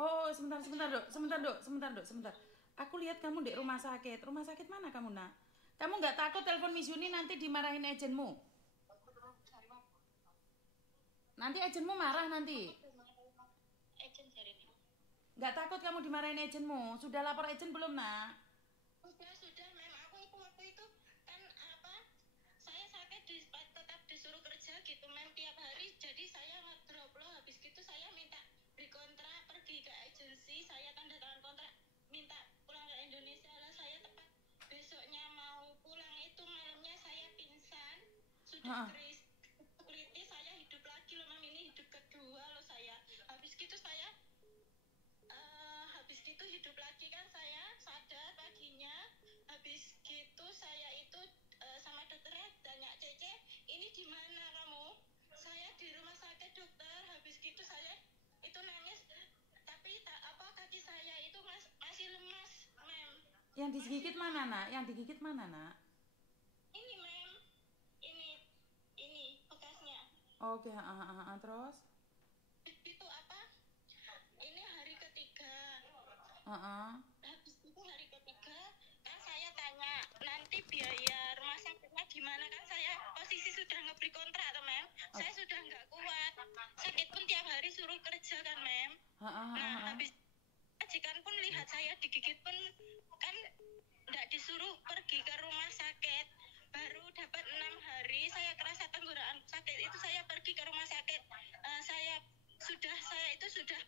Oh, sebentar, Dok. Aku lihat kamu di rumah sakit. Rumah sakit mana kamu, Nak? Kamu nggak takut telepon Miss Yuni nanti dimarahin agenmu? Nanti agenmu marah nanti. Agent hari ini. Nggak takut kamu dimarahin agenmu? Sudah lapor agen belum, Nak? Sudah, mem. Aku itu waktu itu kan apa? Saya sakit tetap disuruh kerja gitu, mem, tiap hari. Jadi saya ngedrop loh. Habis gitu saya minta kontrak, pergi ke agensi, saya tanda tangan kontrak, minta pulang ke Indonesia lah. Saya tepat besoknya mau pulang itu malamnya saya pingsan, sudah kritis, saya hidup lagi loh, mem. Ini hidup kedua loh saya. Habis gitu hidup lagi kan, saya sadar paginya. Habis gitu saya itu sama dokternya tanya, Cece, ini di mana kamu? Saya di rumah sakit, dokter. Habis gitu saya itu nangis, tapi kaki saya itu masih lemas, mem. Yang digigit mana, Nak? Yang digigit mana, Nak? Ini, mem. Ini bekasnya. Oke, terus? Itu apa? Ini hari ketiga. Habis itu hari ketiga kan saya tanya, nanti biaya rumah sakitnya gimana, kan saya posisi sudah ngeberi kontrak tuh, mem. Saya sudah nggak kuat, sakit pun tiap hari suruh kerja kan, mem. Nah, habis majikan pun lihat saya digigit pun kan nggak disuruh pergi ke rumah sakit. Baru dapat 6 hari saya kerasa tenggorokan sakit itu saya pergi ke rumah sakit. Saya itu sudah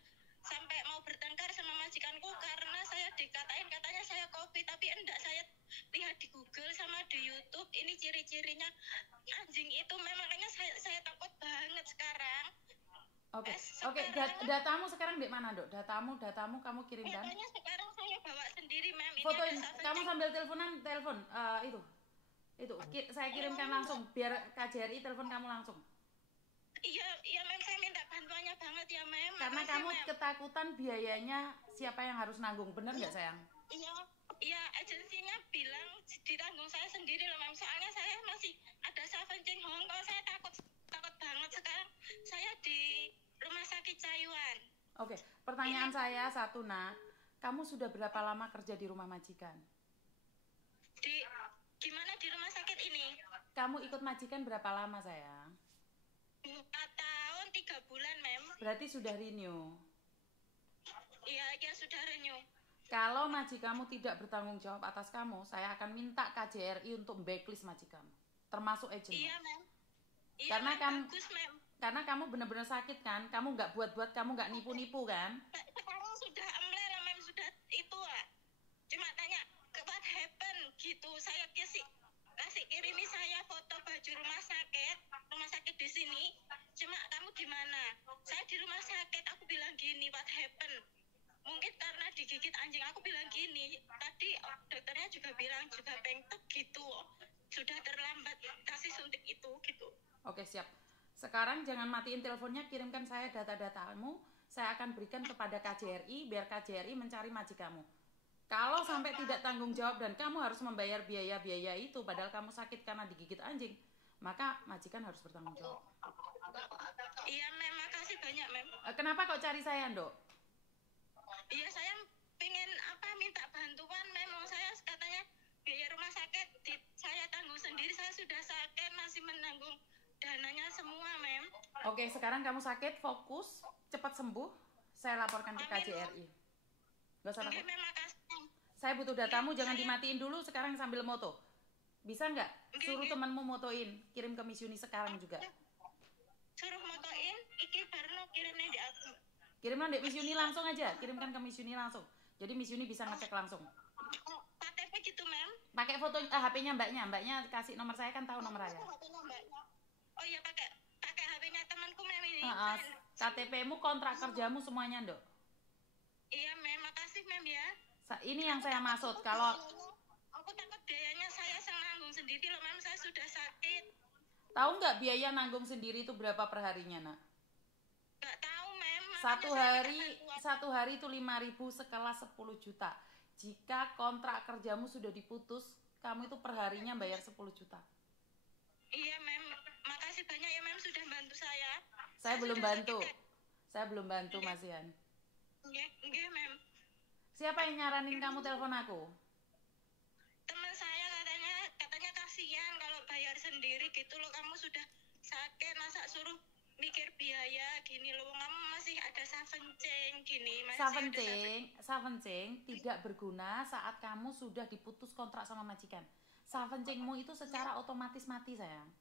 sampai mau bertengkar sama majikanku karena saya katanya saya COVID, tapi enggak. Saya lihat di Google sama di YouTube, ini ciri-cirinya anjing itu, memangnya saya takut banget sekarang. Oke. Datamu sekarang di mana, Dok? Datamu kamu kirimkan. Datanya sekarang saya bawa sendiri, mem. Fotoin, kamu sambil telepon itu. Saya kirimkan langsung biar KJRI telepon kamu langsung. Iya, mem, saya minta bantuannya banget ya, mem. Karena kamu ketakutan biayanya siapa yang harus nanggung, bener nggak, sayang? Iya, agensinya bilang ditanggung saya sendiri loh, mem. Soalnya saya masih ada 17 Hong Kong, saya takut banget. Sekarang saya di rumah sakit Taiwan. Oke, pertanyaan saya satu, Nak. Kamu sudah berapa lama kerja di rumah majikan? Gimana di rumah sakit ini? Kamu ikut majikan berapa lama, sayang? 4 tahun 3 bulan, mem. Berarti sudah renew. Iya, sudah renew. Kalau majikanmu tidak bertanggung jawab atas kamu, saya akan minta KJRI untuk blacklist majikanmu, termasuk agenmu. Iya, mem. Iya, karena bagus, mem. Karena kamu benar-benar sakit kan, kamu nggak buat-buat, kamu nggak nipu-nipu kan? Sekarang sudah amler, mem, sudah itu lah. Cuma tanya, what happen gitu. Saya kasih kirimi saya foto baju rumah sakit di sini. Cuma kamu di mana? Saya di rumah sakit. Aku bilang gini, what happen? Mungkin karena digigit anjing. Aku bilang gini. Tadi dokternya juga bilang juga bengtek gitu. Sudah terlambat kasih suntik itu gitu. Oke, siap. Sekarang jangan matiin teleponnya, kirimkan saya data-datamu. Saya akan berikan kepada KJRI biar KJRI mencari majikanmu. Kalau sampai tidak tanggung jawab dan kamu harus membayar biaya-biaya itu padahal kamu sakit karena digigit anjing, maka majikan harus bertanggung jawab. Iya, mem, makasih banyak, mem. Kenapa kok cari saya, Dok? Iya, saya pengen minta bantuan, mem. Saya katanya biaya rumah sakit saya tanggung sendiri. Saya sudah sakit, masih menanggung dananya semua, mem. Oke, sekarang kamu sakit, fokus, cepat sembuh. Saya laporkan ke KJRI. Gak usah takut. Saya butuh datamu, jangan dimatiin dulu sekarang sambil moto. Bisa nggak? Suruh temanmu motoin, kirim ke Miss Yuni sekarang juga. Suruh motoin, iki baru kirimnya di aku. Kirimkan di Miss Yuni langsung aja, kirimkan ke Miss Yuni langsung. Jadi Miss Yuni bisa ngecek langsung. KTP gitu, mem. Pakai foto HP-nya mbaknya kasih nomor saya kan tahu nomor saya. Oh iya, pakai HP-nya temanku, mem, ini. KTP-mu, kontrak kerjamu semuanya, Dok. Iya, mem, makasih, mem, ya. Ini yang saya maksud, kalau aku takut biayanya saya nanggung sendiri loh, mem. Saya sudah sakit. Tahu nggak biaya nanggung sendiri itu berapa perharinya, Nak? Nggak tahu, mem. Satu hari itu 5.000, sekelas 10 juta. Jika kontrak kerjamu sudah diputus, kamu itu perharinya bayar 10 juta. Iya, mem. Makasih banyak ya, mem, sudah bantu saya. Saya belum bantu, Mas Ian. Nggih, Mem. Siapa yang nyaranin kamu telepon aku? Teman saya katanya kasihan kalau bayar sendiri gitu loh, kamu sudah sakit masa suruh mikir biaya gini loh, kamu masih ada Savencing gini, Savencing tidak berguna saat kamu sudah diputus kontrak sama majikan. Savencingmu itu secara otomatis mati, sayang.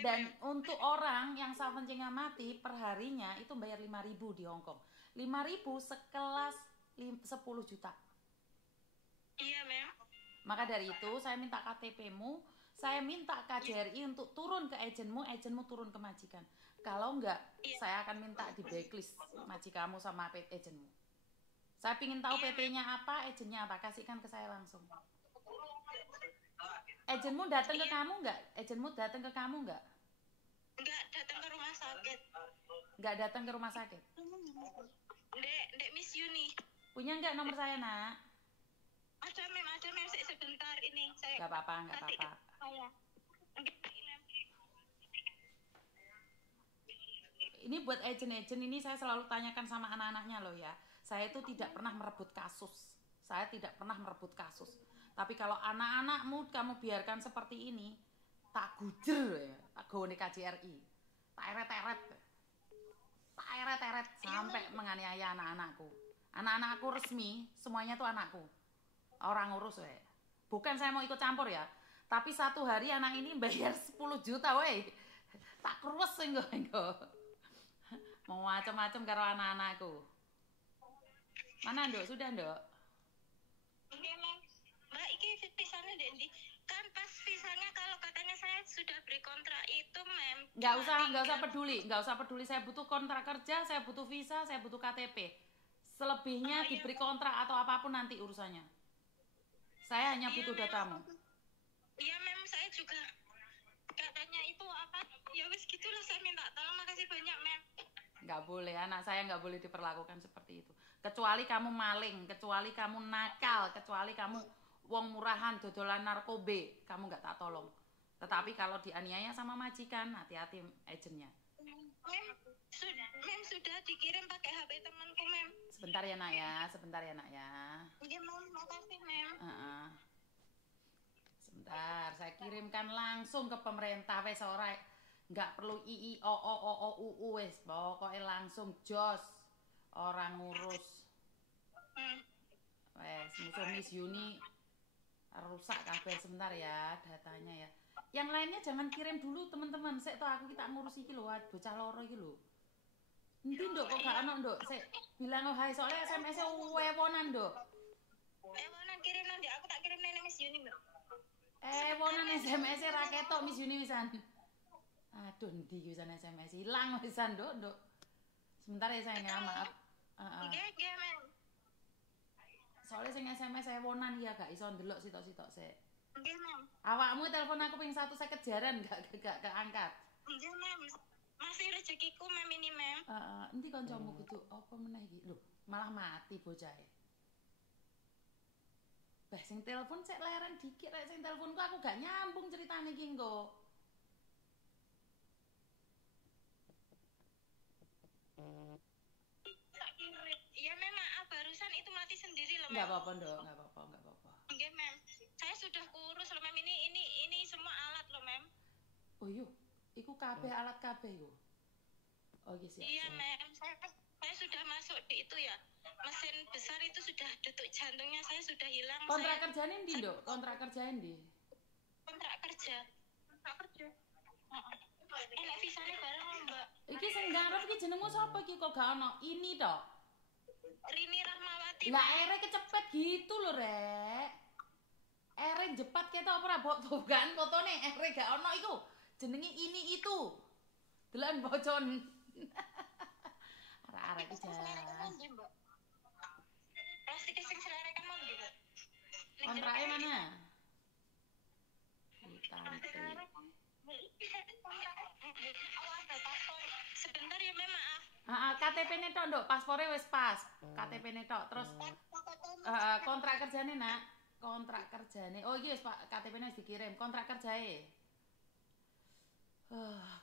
Dan untuk orang yang Savencingnya mati, perharinya itu bayar 5.000 di Hongkong. 5.000 sekelas 10 juta. Iya, Mem. Maka dari itu saya minta KTP-mu, saya minta KJRI untuk turun ke agenmu turun ke majikan. Kalau enggak, saya akan minta di blacklist majikanmu sama agenmu. Saya ingin tahu PT-nya apa, agennya apa, kasihkan ke saya langsung. Agenmu datang ke kamu enggak? Agenmu datang ke kamu enggak? Enggak datang ke rumah sakit. Enggak datang ke rumah sakit? Dek Miss Yuni. Punya enggak nomor saya, Nak? Ada Mem, sebentar ini saya. Enggak apa-apa. Ini buat agent-agent ini saya selalu tanyakan sama anak-anaknya loh ya. Saya itu tidak pernah merebut kasus. Tapi kalau anak-anakmu kamu biarkan seperti ini, tak gujer ya, tak gone KJRI. Tak eret-eret sampai menganiaya anak-anakku. Anak-anakku resmi, semuanya tuh anakku. Orang ngurus ya. Bukan saya mau ikut campur ya. Tapi satu hari anak ini bayar 10 juta weh. Tak kruwes engko. Mau macam-macam karo anak-anakku. Mana, Nduk? Sudah, Nduk? Oke, Mem. Mbak, iki visanya Dendi. Kan pas visanya kalau katanya saya sudah beri kontrak itu, Mem. Enggak usah peduli. Saya butuh kontrak kerja, saya butuh visa, saya butuh KTP. Selebihnya diberi kontrak atau apapun nanti urusannya. Saya hanya butuh datamu. Iya, Mem, saya juga katanya itu apa? Ya wis gitulah, saya minta tolong, makasih banyak, Mem. Nggak boleh, anak saya nggak boleh diperlakukan seperti itu. Kecuali kamu maling, kecuali kamu nakal, kecuali kamu wong murahan dodolan narkobe, kamu nggak tak tolong. Tetapi kalau dianiaya sama majikan, hati-hati agennya. Mem sudah dikirim pakai HP temanku, Mem. Sebentar ya, Nak ya. Iya, Mem, makasih, Mem. Sebentar, saya kirimkan langsung ke pemerintah wes ora. Nggak perlu IIOOOUU wes, pokoknya langsung jos. Orang ngurus. Wes, musuh Miss Yuni rusak kabeh. Sebentar ya datanya ya. Yang lainnya jangan kirim dulu teman-teman. Sik to aku kita ngurus iki lho, bocah loro iki lho. Endi, Nduk, kok gak ono, Nduk? Sik bilang oh hai, soalnya SMS-e wewonan, Nduk. Wewonan kirim nanti aku tak kirim nang Miss Yuni, Mbak. Wonan SMS-e ra ketok Miss Yuni wisan. Aduh, ndi wisan SMS hilang wisan, Nduk. Sebentar ya sayang, maaf. Nggih, Mem. Soalnya sing SMS wonan ya gak iso ndelok sitok-sitok sik. Nggih, Mem. Awakmu telepon aku ping 150 jaran gak keangkat. Nggih, Mem. Masih rezekiku, Mem, ini, Mem. Endi kancamu kudu apa meneh iki? Lho, malah mati bocahe. Bah, sing telepon cek leren dikit rek sing teleponku aku gak nyambung ceritane iki engko. Iya, Mem, maaf barusan itu mati sendiri loh, Mem. Enggak apa-apa, Nduk, enggak apa-apa. Nggih, Mem. Saya sudah kurus loh, Mem. Ini semua alat loh, Mem. Oh iya, iku kabeh alat kabeh iku. Oh iya siap. Iya, Mem. Saya sudah masuk di itu ya. Mesin besar itu sudah detuk jantungnya saya sudah hilang. Kontrak kerjane ndi, Nduk? Kontrak kerja ndi? Kontrak kerja. Enak visane bareng, Mbak. Iki sing ngarep iki jenengmu sapa iki kok gak ono? Ini to. Rini Rahmawati. Lah ere kecepet gitu lho, Rek. Ere jepat ketok ora bukan fotone ere gak ono iku. Jenenge ini itu. Delan bocon. Arek-arek iki jan. Plastik sing selerekan mau gitu. Kontraknya mana? Tante. Sebentar ya, Mem, maaf. KTP-ne tok, Nduk. Paspore wis pas. KTP-ne tok. Terus kontrak kerjane, Nak. Kontrak kerjane. Oh iya wis Pak, KTP-ne wis dikirim. Kontrak kerjae.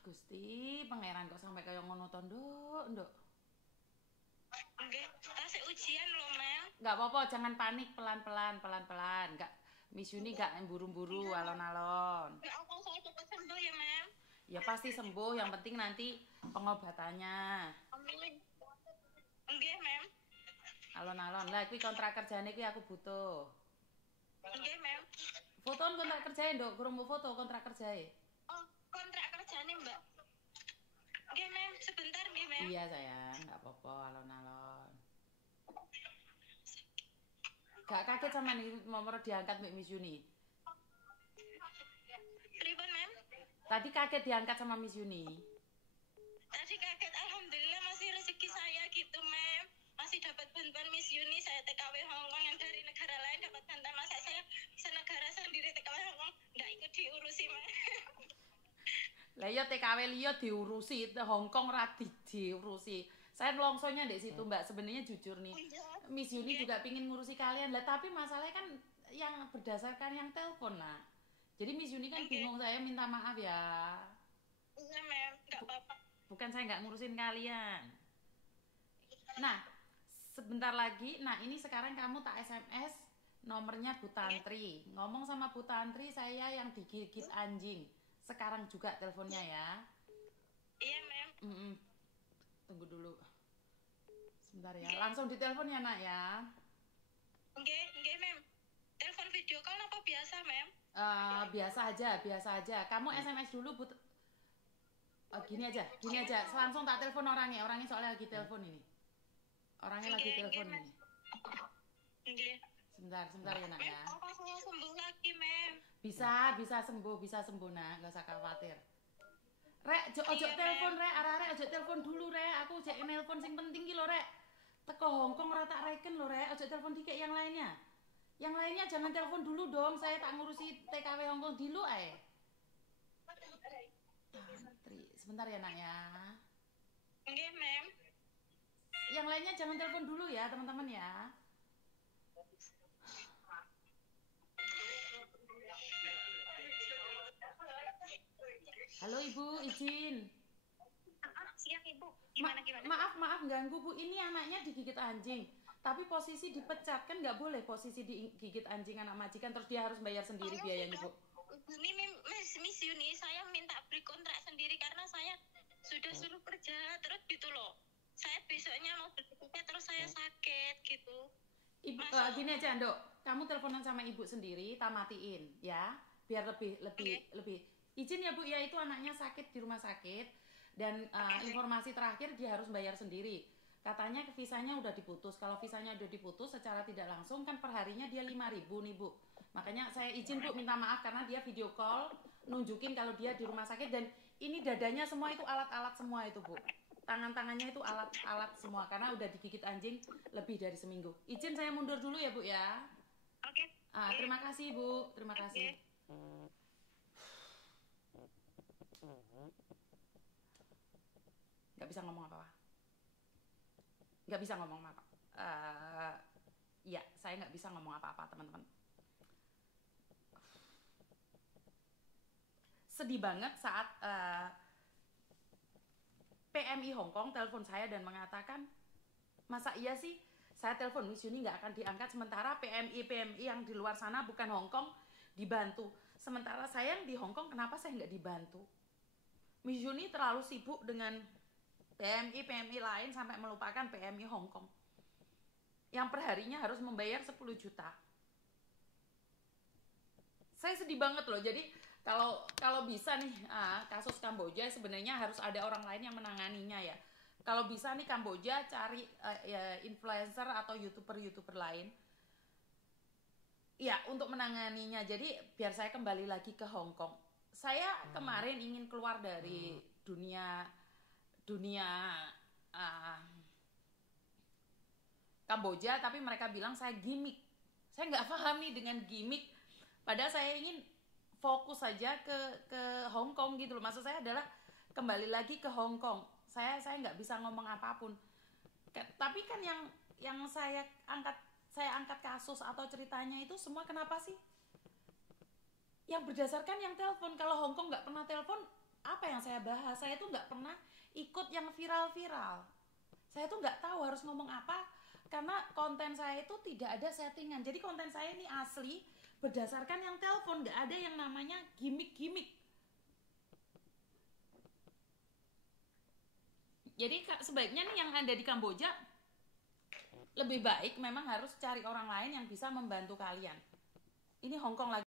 Gusti, pangeran kok sampai kaya ngono to, Nduk. ujian loh, Mem. Nggak apa-apa, jangan panik, pelan-pelan. Nggak, Miss Yuni nggak buru-buru, alon-alon. Ya Allah, saya cepat sembuh ya, Mem. Ya pasti sembuh, yang penting nanti pengobatannya. Amin. Nggih, Mem. Alon-alon. Lah kuwi kontrak kerjane kuwi aku butuh. Nggih, Mem. Fotoan kontrak kerjae, Nduk. Kurang mau foto kontrak kerjae. Oh, kontrak kerjane, Mbak. Nggih, Mem. Sebentar nggih, Mem. Iya, sayang. Nggak apa-apa, alon-alon. Gak kaget sama nih nomor diangkat Mbak Miss Yuni? Pripun, Mem? Tadi kaget diangkat sama Miss Yuni. Tadi kaget, alhamdulillah masih rezeki saya gitu, Mem. Masih dapat bantuan Miss Yuni, saya TKW Hongkong yang dari negara lain dapat bantuan, masa saya senegara sendiri TKW Hongkong nggak ikut diurusi, Mem. Lah ya TKW liya diurusi, Hongkong ra diurusi. Saya nelongsonya di situ, Mbak. Sebenarnya jujur nih, Miss Yuni juga pingin ngurusi kalian lah, tapi masalahnya kan yang berdasarkan yang telepon, nak. Jadi Miss Yuni kan bingung, saya minta maaf ya. Iya, Mem, nggak apa-apa. Bukan saya nggak ngurusin kalian. Nah, sebentar lagi, nah ini sekarang kamu tak SMS nomornya Bu Tantri. Ngomong sama Bu Tantri, saya yang digigit anjing. Sekarang juga teleponnya ya. Iya, Mem. Tunggu dulu. Sebentar ya. Langsung ditelepon ya, Nak ya. Nggih, Mem. Telepon video call apa biasa, Mem? Biasa aja. Kamu SMS dulu, Bu. Gini aja. Langsung tak telepon orangnya soalnya lagi telepon ini. Orangnya lagi telepon ini. Nggih. Sebentar ya, Nak ya. Apa saya sembuh lagi, Mem? Bisa sembuh, Nak. Enggak usah khawatir. Rek, ojo telepon, Rek. Arek ojo telepon dulu, Rek. Aku cek nelpon sing penting ki lho, Rek. Teko Hongkong ora tak reken lho, Rek. Ojo telepon dikek yang lainnya. Yang lainnya jangan telepon dulu dong. Saya tak ngurusi TKW Hongkong dulu ae. Tantri, sebentar ya, Nak ya. Nggih, Mem. Yang lainnya jangan telepon dulu ya, teman-teman ya. Halo Ibu, izin. Siap, Ibu. Gimana? Maaf ganggu Bu. Ini anaknya digigit anjing. Tapi posisi dipecat, kan nggak boleh posisi digigit anjing anak majikan terus dia harus bayar sendiri biayanya, Bu. Ini Miss Yuni, saya minta beli kontrak sendiri karena saya sudah suruh kerja terus gitu loh. Saya besoknya mau beli tiket terus saya sakit gitu. Ibu, gini aja, Ndok. Kamu teleponan sama Ibu sendiri, tak matiin ya. Biar lebih izin ya Bu ya, itu anaknya sakit di rumah sakit dan informasi terakhir dia harus bayar sendiri. Katanya visanya udah diputus. Kalau visanya udah diputus secara tidak langsung kan perharinya dia 5.000 nih Bu. Makanya saya izin Bu minta maaf karena dia video call nunjukin kalau dia di rumah sakit dan ini dadanya semua itu alat-alat semua itu Bu. Tangan-tangannya itu alat-alat semua karena udah digigit anjing lebih dari seminggu. Izin saya mundur dulu ya Bu ya. Oke. Terima kasih Bu, terima kasih. Nggak bisa ngomong apa-apa. Ya, saya nggak bisa ngomong apa-apa, teman-teman. Sedih banget saat PMI Hongkong telepon saya dan mengatakan, masa iya sih saya telepon Miss Yuni nggak akan diangkat sementara PMI yang di luar sana bukan Hongkong dibantu. Sementara saya yang di Hongkong kenapa saya nggak dibantu? Miss Yuni terlalu sibuk dengan PMI lain sampai melupakan PMI Hongkong yang perharinya harus membayar 10 juta. Saya sedih banget loh. Jadi kalau bisa nih kasus Kamboja sebenarnya harus ada orang lain yang menanganinya ya. Kalau bisa nih Kamboja cari influencer atau youtuber lain ya untuk menanganinya. Jadi biar saya kembali lagi ke Hongkong. Saya kemarin ingin keluar dari dunia Kamboja, tapi mereka bilang saya gimmick. Saya nggak paham nih dengan gimmick. Padahal saya ingin fokus saja ke Hongkong gitu loh. Maksud saya adalah kembali lagi ke Hongkong. Saya nggak bisa ngomong apapun. Tapi kan yang saya angkat kasus atau ceritanya itu semua kenapa sih? Yang berdasarkan yang telepon. Kalau Hongkong nggak pernah telepon, apa yang saya bahas? Saya tuh nggak pernah ikut yang viral-viral. Saya tuh nggak tahu harus ngomong apa, karena konten saya itu tidak ada settingan. Jadi konten saya ini asli berdasarkan yang telepon, nggak ada yang namanya gimmick-gimmick. Jadi sebaiknya nih yang ada di Kamboja lebih baik memang harus cari orang lain yang bisa membantu kalian. Ini Hongkong lagi.